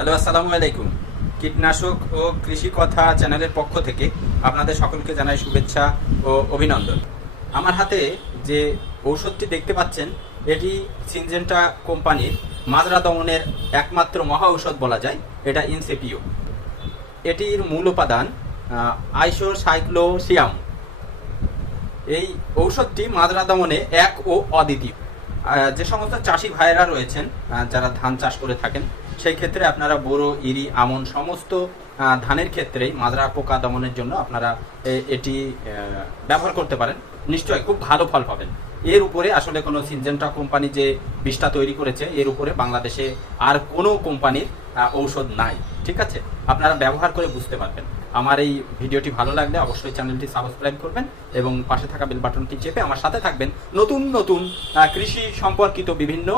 Hello, আসসালামু আলাইকুম। কীটনাশক ও কৃষি কথা চ্যানেলের পক্ষ থেকে আপনাদের সকলকে জানাই শুভেচ্ছা ও অভিনন্দন। আমার হাতে যে ঔষধটি দেখতে পাচ্ছেন, এটি সিনজেন্টা কোম্পানির মাজরা দমনের একমাত্র মহা ঔষধ বলা যায়। এটা ইনসেপিও। এটির মূল উপাদান আইসোসাইক্লোসিয়াম। এই ঔষধটি মাজরা দমনে এক ও অদ্বিতীয়। যে সমস্ত চাষি ভাইয়েরা রয়েছেন, যারা ধান চাষ করে থাকেন, সেই ক্ষেত্রে আপনারা বোরো, ইরি, আমন সমস্ত ধানের ক্ষেত্রেই মাজরা পোকা দমনের জন্য আপনারা এটি ব্যবহার করতে পারেন। নিশ্চয়ই খুব ভালো ফল পাবেন। এর উপরে আসলে কোনো সিনজেন্টা কোম্পানি যে বিষটা তৈরি করেছে, এর উপরে বাংলাদেশে আর কোনো কোম্পানির ঔষধ নাই। ঠিক আছে, আপনারা ব্যবহার করে বুঝতে পারবেন। আমার এই ভিডিওটি ভালো লাগলে অবশ্যই চ্যানেলটি সাবস্ক্রাইব করবেন এবং পাশে থাকা বেল বাটনটি চেপে আমার সাথে থাকবেন। নতুন নতুন কৃষি সম্পর্কিত বিভিন্ন